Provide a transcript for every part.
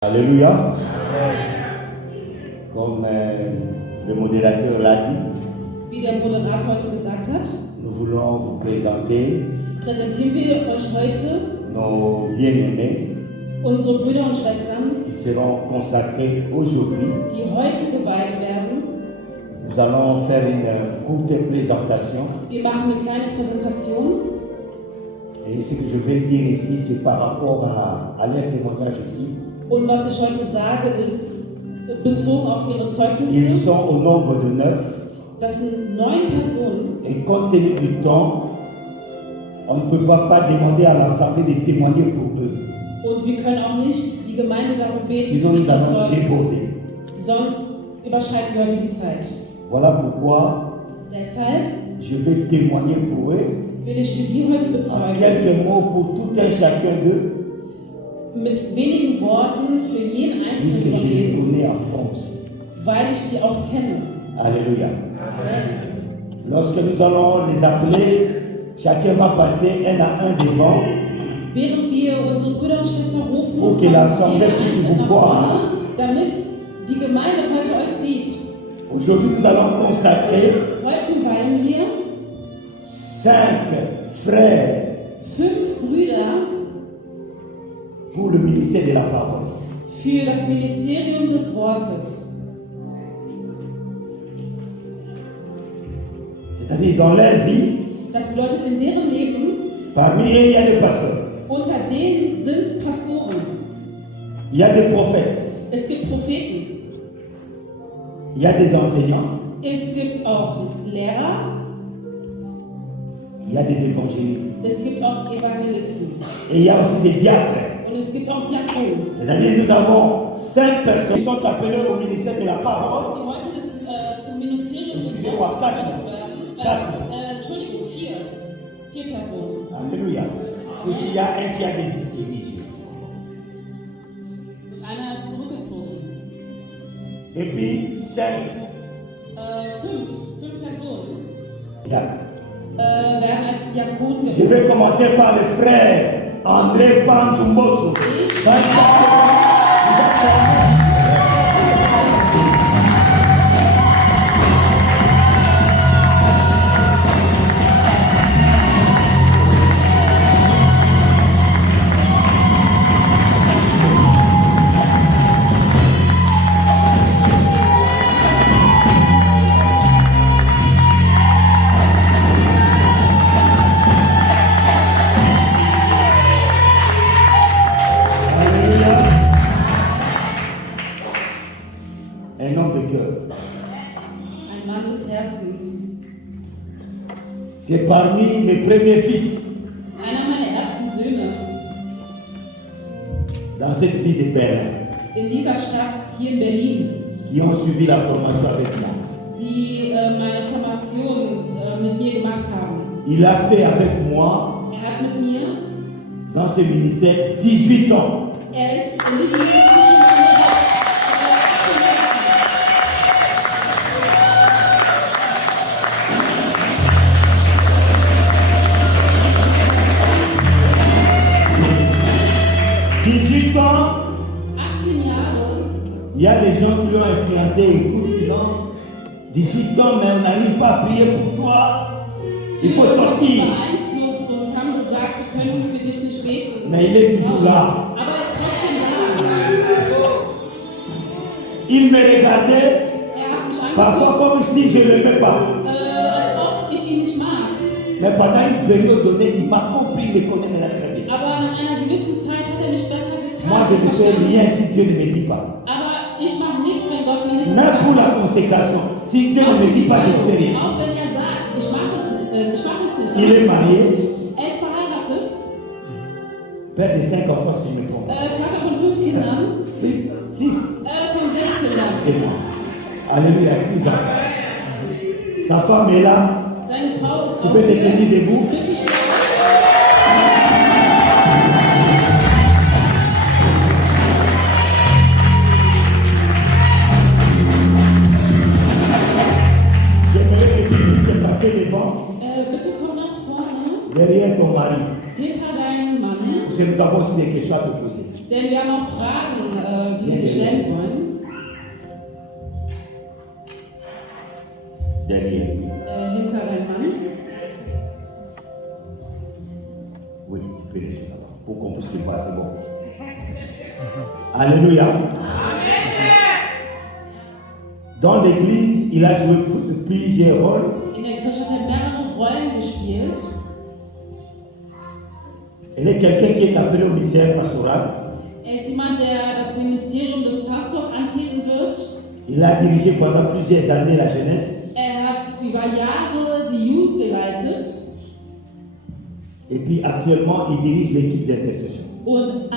Alléluia. Comme le modérateur l'a dit, wie der Moderator heute gesagt hat, nous voulons vous présenter präsentieren wir euch heute nos bien-aimés unsere Brüder und Schwestern, qui seront consacrés aujourd'hui. die heute geweiht werden. Nous allons faire une courte présentation. Wir machen eine kleine Präsentation. Et ce que je vais dire ici, c'est par rapport à leur témoignage aussi. Und was ich heute sage, ist bezogen auf ihre Ils Zeugnisse. sont au nombre de 9. Das sind 9 Personen. Et compte tenu du temps, on ne peut pas demander à l'Assemblée de témoigner pour eux. Und wir können auch nicht die Gemeinde darum beten, Sinon, für die nous zu allons zeugen. déborder. Sonst überschreiten wir heute die Zeit. Voilà pourquoi Deshalb je vais témoigner pour eux. will ich für die heute En bezeugen. quelques mots pour tout un chacun d'eux, Mit wenigen Worten für jeden puisque einzelnen von je les denen, connais à fond. weil ich die auch kenne. Alléluia. Amen. Lorsque nous allons les appeler, chacun va passer un à un devant. Während wir unsere Brüder und Schwestern rufen, Okay, kommt l'Assemblée jeder puisse einzeln vous nach voir. vorne, damit die Gemeinde heute euch sieht. Aujourd'hui, nous allons consacrer Heute weihen wir 5 frères 5 Brüder pour le ministère de la parole. für das Ministerium des Wortes. C'est-à-dire, dans leur vie, Das bedeutet, in deren Leben, parmi eux, il y a des pasteurs, unter denen sind Pastoren. il y a des prophètes, Es gibt Propheten. il y a des enseignants, Es gibt auch Lehrer. il y a des évangélistes. Es gibt auch Evangelisten. Et il y a aussi des diacres. Und es gibt auch Diakonen, C'est-à-dire, nous avons 5 personnes qui sont appelées au ministère de la parole. die heute zum Ministerium des Excusez-moi, Wortes quatre. berufen werden. Quatre. Entschuldigung, 4 Personen. Alléluia. Puisqu'il y a un qui a désisté. Oui. Und einer ist zurückgezogen. Et puis 5 5 Personen diacres. werden als Diakon Je vais gewählt. commencer par le frère André Panzumboso. Ich Un homme de cœur. ein Mann des Herzens. C'est parmi mes premiers fils Ist einer meiner ersten Söhne dans cette vie de père in dieser Stadt hier in Berlin, qui ont suivi la formation avec moi. die meine Formation mit mir gemacht haben. Il a fait avec moi Hat mit mir, dans ce ministère 18 ans. ist in diesem Ministerium schon Ans, 18 Jahre. il y a des gens qui l'ont influencé. Écoute, sinon, 18 ans, mais on n'arrive pas à prier pour toi. Il faut sortir. Beeinflusst und haben gesagt, wir können für dich nicht beten. Mais il est toujours là. Aber er ist trotzdem da. Il me regardait Er hat mich parfois angeguckt, comme si je ne l'aimais pas. als ob ich ihn nicht mag. Mais pendant une période donnée, il m'a compris, il me connaît maintenant très bien. Aber nach einer gewissen Zeit hat er mich besser Moi, gekannt je und ne fais verstanden. rien si Dieu ne me dit pas. Aber ich mache nichts, wenn Gott mir nicht Même pour la sagt. consécration, si Dieu ne me dit pas, je ne fais rien. Auch wenn er sagt, ich mache es nicht. Il est marié. Er ist verheiratet, Père de 5 enfants, si je me trompe. Vater von 5 Kindern, 6. von 6 Kindern. C'est moi. Alléluia, 6 enfants. Sa femme est là. Seine Frau ist Tu auch peux te hier. tenir debout. Bitte steh. J'aimerais que tu puisses passer devant, Bitte komm nach vorne, derrière ton mari. hinter deinem Mann. Parce que nous avons aussi des questions à te poser. Denn wir haben auch Fragen, die wir dir stellen wollen. Derrière lui. Hinter deinem Mann. Oui, tu peux laisser là-bas. Pour qu'on puisse le voir, c'est bon. Alléluia. Dans l'église, il a joué plusieurs rôles. In der Kirche hat er mehrere Rollen gespielt. Il est quelqu'un qui est appelé au ministère pastoral. Er ist jemand, der das Ministerium des Pastors antreten wird. Il a dirigé pendant plusieurs années la jeunesse. Er hat über Jahre die Jugend geleitet. Et puis actuellement, il dirige l'équipe d'intercession. Und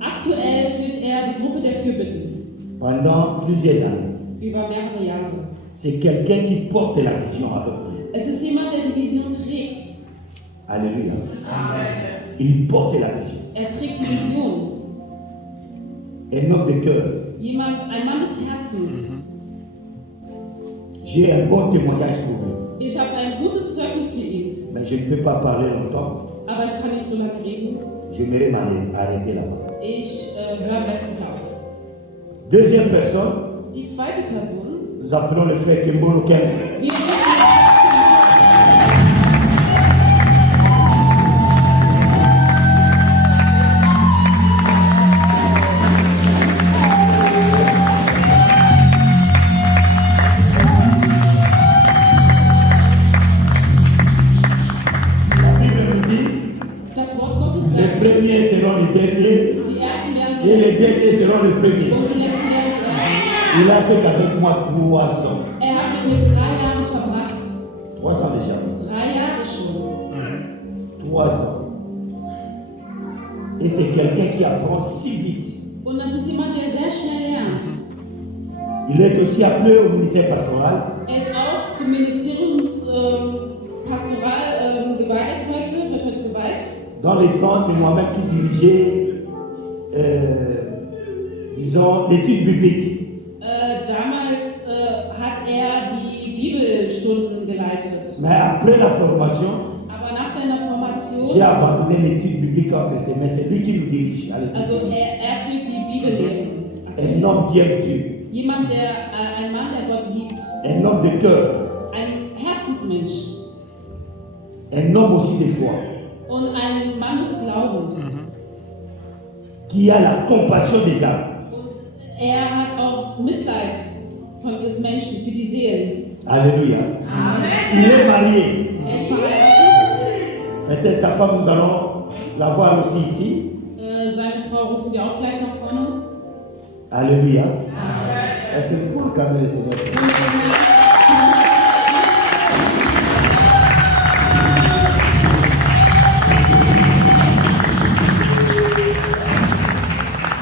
aktuell führt er die Gruppe der Fürbitten. Pendant plusieurs années. Über mehrere Jahre. C'est quelqu'un qui porte la vision avec lui. Es ist jemand, der die Vision trägt. Alléluia. Amen. Il porte la vision. Er trägt die Vision. Un homme de cœur. Ein Mann des Herzens. J'ai un bon témoignage pour lui. Ich habe ein gutes Zeugnis für ihn. Mais je ne peux pas parler longtemps. Aber ich kann nicht so lange reden. J'aimerais m'arrêter là-bas. Ich höre am besten auf. Deuxième personne. Die zweite Person. Nous appelons le frère Kembolo Kems. Les premiers seront les derniers et les derniers seront les premiers. Il a fait avec moi 3 ans. Er hat mit mir 3 Jahre verbracht. 3 ans déjà. 3 Jahre schon. 3 ans. Et c'est quelqu'un qui apprend si vite. Und das ist jemand, der sehr schnell lernt. Il est aussi appelé au ministère pastoral. Er ist auch zum Ministeriumspastoral geweiht heute, wird heute geweiht. Dans les temps, c'est moi-même qui dirigeais, disons, l'étude biblique. Damals hat er die Bibelstunden geleitet. Mais après la formation, aber nach seiner Formation, j'ai abandonné l'étude biblique entre ses mains. C'est lui qui nous dirige. Also er führt die Bibellehren. Un homme qui aime Dieu. Jemand, ein Mann, der Gott liebt. Un homme de cœur. Ein Herzensmensch. Un homme aussi de foi. Und ein Mann des Glaubens. Qui a la compassion des âmes. Und er hat auch Mitleid des Menschen, für die Seelen. Alléluia. Amen. Il est marié. Er ist verheiratet. Peut-être sa femme, nous allons la voir aussi ici. Seine Frau rufen wir auch gleich nach vorne. Alléluia. Amen. Est-ce que vous pouvez calmer le Seigneur?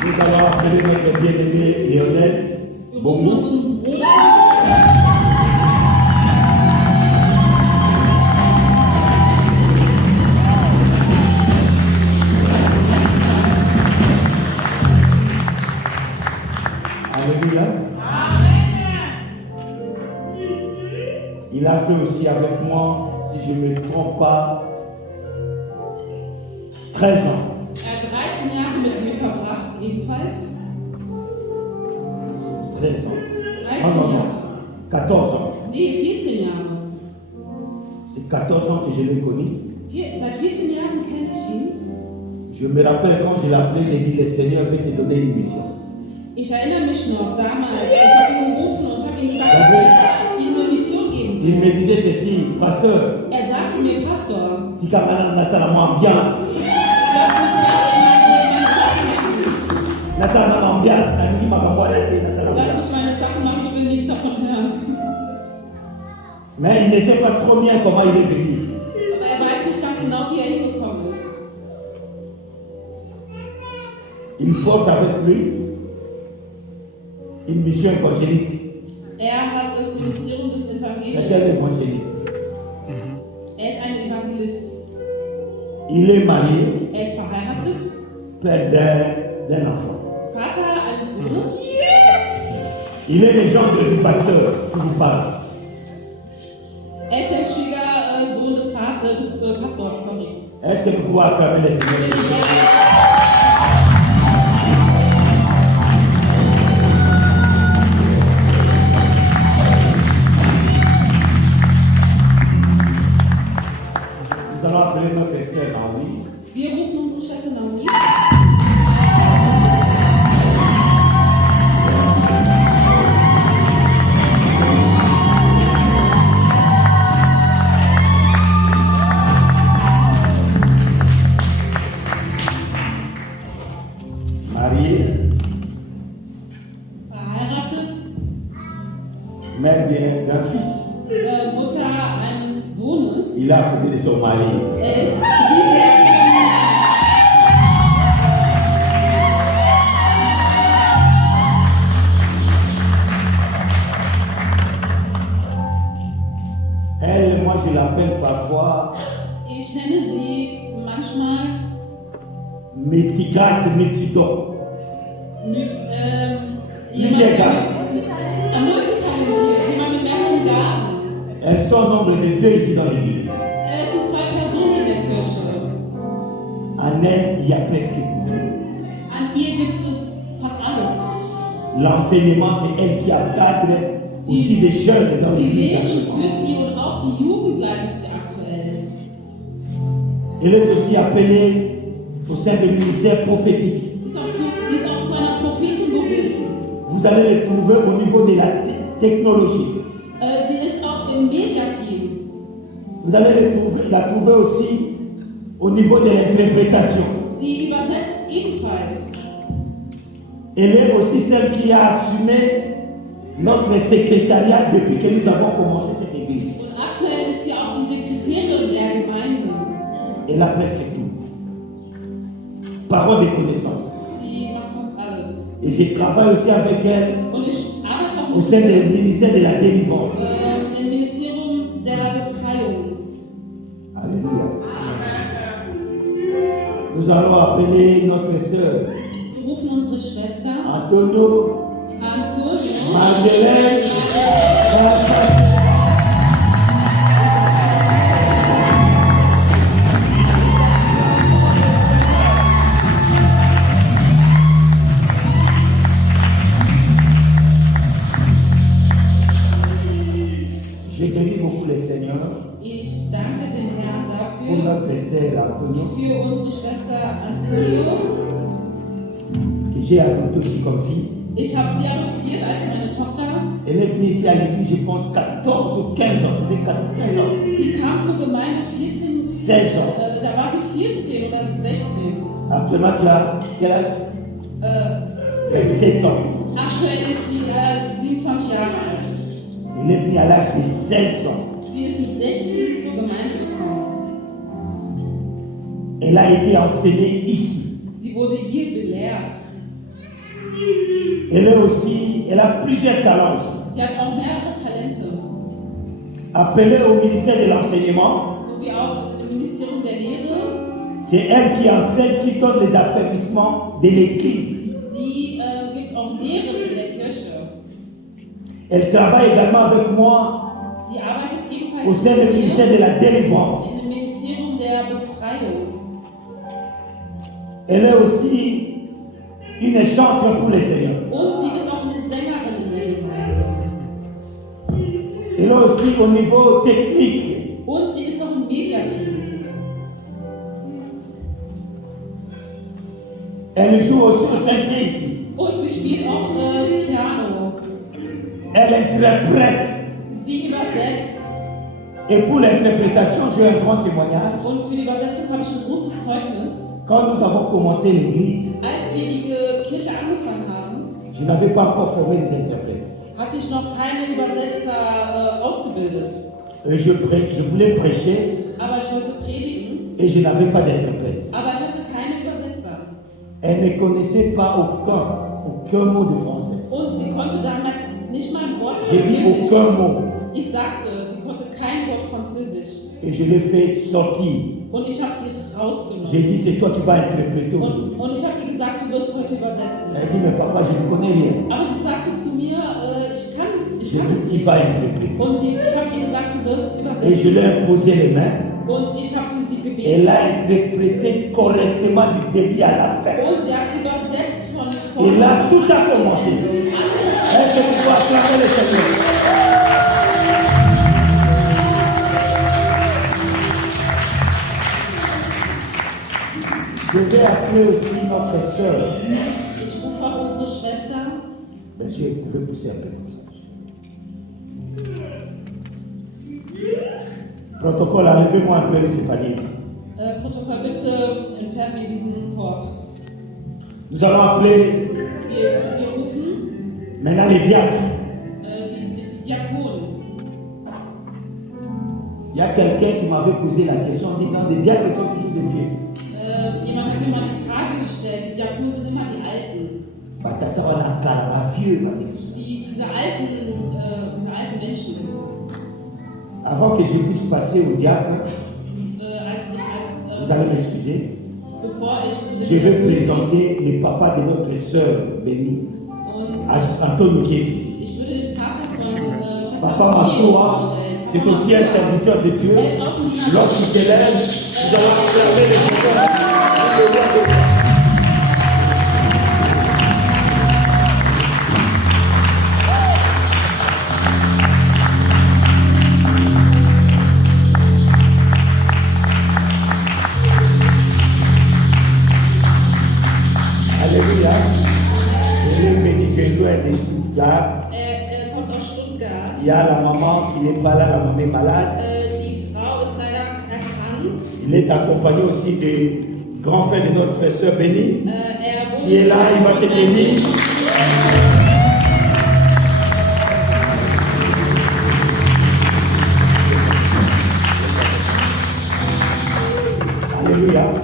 Nous allons appeler notre bien-aimé Lionel Bongo. Alléluia. Il a fait aussi avec moi, si je ne me trompe pas, 13 ans. Er hat 13 Jahre mit mir verbracht, ebenfalls. 13 ans. 13 Jahre. 14 ans. Nee, 14 Jahre. C'est 14 ans que je l'ai connu. Seit 14 Jahren kenne ich ihn. Je me rappelle quand je l'ai appelé, j'ai dit, le Seigneur veut te donner une mission. Ich erinnere mich noch damals. Ich habe ihn gerufen und habe ihm gesagt, dass er ihm eine Mission geben will. Il me disait ceci, pasteur. Er sagte mir, Pastor, Tu as une ambiance. Lass mich meine Sachen machen, ich will nichts davon hören. Mais il ne sait pas trop bien comment il est venu ici. Aber er weiß nicht ganz genau, wie er hingekommen ist. Il porte avec lui une mission évangélique. Er hat das Ministerium des C'est un Evangeliums. évangéliste. Er ist ein Evangelist. Il est marié, Er ist verheiratet, père d'un enfant. Vater eines Sohnes. Il est le gendre du pasteur qui vous parle. Er ist der Schwiegersohn des Pastors, sorry. Est-ce que vous pouvez acclamer les Seigneurs? mère d'un fils. Mutter eines Sohnes. Il est à côté de son mari. Elle, moi je l'appelle parfois. Ich nenne sie manchmal Métigas, métidon. Jemand multitalentiert, jemand mit mehreren Gaben. Elles sont au nombre de 2 ici dans l'église. Es sind 2 Personen in der Kirche. En elle, il y a presque tout. An ihr gibt es fast alles. L'enseignement, c'est elle qui encadre aussi des jeunes dans Die l'église. Lehren führt sie und auch die Jugend leitet sie aktuell. Elle est aussi appelée au sein des ministères prophétiques. Sie ist auch zu einer Prophetin berufen. Vous allez les trouver au niveau de la technologie. Sie ist auch im Mediateam. Vous allez la trouver aussi au niveau de l'interprétation. Sie übersetzt ebenfalls. Elle est aussi celle qui a assumé notre secrétariat depuis que nous avons commencé cette église. Und aktuell ist sie auch die Sekretärin der Gemeinde. Elle a presque tout. Parole de connaissance. Sie macht fast alles. Et je travaille aussi avec elle Und ich arbeite auch au mit sein ihr du ministère de la délivrance. im Ministerium der Befreiung. Alléluia. Nous allons appeler notre sœur Wir rufen unsere Schwester Antonio Antonio. Madeleine. Je bénis beaucoup les seigneurs Ich danke dem Herrn pour dafür, notre sœur Antonio, für unsere Schwester Antonio. que j'ai adoptée aussi comme fille. Ich habe sie adoptiert als meine Tochter. Elle est venue ici à l'église, je pense, 14 ou 15 ans. C'était 15 ans. Sie kam zur Gemeinde 14, 16 ans. da war sie 14 oder 16. Actuellement, tu as quel âge? 27 ans. Aktuell ist sie 27 Jahre alt. Elle est venue à l'âge de 16 ans. Sie ist mit 16 zur Gemeinde gekommen. Elle a été enseignée ici. Sie wurde hier belehrt. Elle a plusieurs talents aussi. Sie hat auch mehrere Talente, Appelée au ministère de l'enseignement, sowie auch im Ministerium der Lehre. c'est elle qui enseigne, qui donne les affermissements de l'église. Sie gibt auch Lehren in der Kirche. Elle travaille également avec moi Sie arbeitet ebenfalls au sein du mit ministère mir de la délivrance. in dem Ministerium der Befreiung. Elle est aussi une chanteuse pour les seigneurs. Und sie ist auch eine Sängerin in der Gemeinde. Elle est aussi au niveau technique. Und sie ist auch im Mediateam. Elle joue aussi au synthé ici. Und sie spielt auch Piano. Elle interprète. Sie übersetzt. Et pour l'interprétation, j'ai un grand témoignage. Und für die Übersetzung habe ich ein großes Zeugnis. Quand nous avons commencé l'église, Als wir die Kirche angefangen haben, je n'avais pas encore formé des interprètes. hatte ich noch keine Übersetzer ausgebildet. Et je voulais prêcher Aber ich wollte predigen, et je n'avais pas d'interprète. aber ich hatte keine Übersetzer. Elle ne connaissait pas aucun mot de français. Und sie konnte damals nicht mal ein Wort J'ai dit Französisch. aucun mot. Ich sagte, sie konnte kein Wort Französisch. Et je l'ai fait sortir. Und ich habe sie J'ai rausgenommen. dit, c'est toi qui vas interpréter aujourd'hui. Und ich habe ihr gesagt, du wirst heute übersetzen. Elle dit, mais papa, je ne connais rien. Aber sie sagte zu mir, ich kann J'ai es dit, tu nicht. vas interpréter. Und ich habe ihr gesagt, du wirst Et je übersetzen. lui ai imposé les mains. Und ich habe für sie Elle gebetet. a interprété correctement du début à la fin. Und sie hat übersetzt von Et là, tout a Anfang bis commencé. Ende. Est-ce que tu peux acclamer le Seigneur? Je vais appeler aussi notre sœur. Ich rufe auch unsere Schwester. Ben, je vais pousser un peu comme ça. Protocole, enlevez-moi un peu ce panier ici. Protokoll, bitte entfernen wir diesen Korb. Nous allons appeler Wir rufen maintenant les diacres. die Diakonen. y a quelqu'un qui m'avait posé la question, on dit dans des diacres sont toujours des vieux. Jemand hat mir mal die Frage gestellt, die Diakonen sind immer die Alten. Batata on a calme, vieux, Diese alten Menschen. Avant que je puisse passer au diacre, vous allez m'excuser. Je vais présenter les papas de notre sœur bénie, Antonio qui est ici. Papa Massoura, c'est aussi un serviteur de Dieu. Lorsqu'il s'élève, nous allons observer les choses. Alléluia. Je l'ai béni que nous est de Stuttgart. Kommt aus Stuttgart. Il y a la maman qui n'est pas là, la maman est malade. Die Frau ist leider erkrankt. Il est accompagné aussi des grands frères de notre sœur bénie, qui est là, il va te bénir. Alléluia.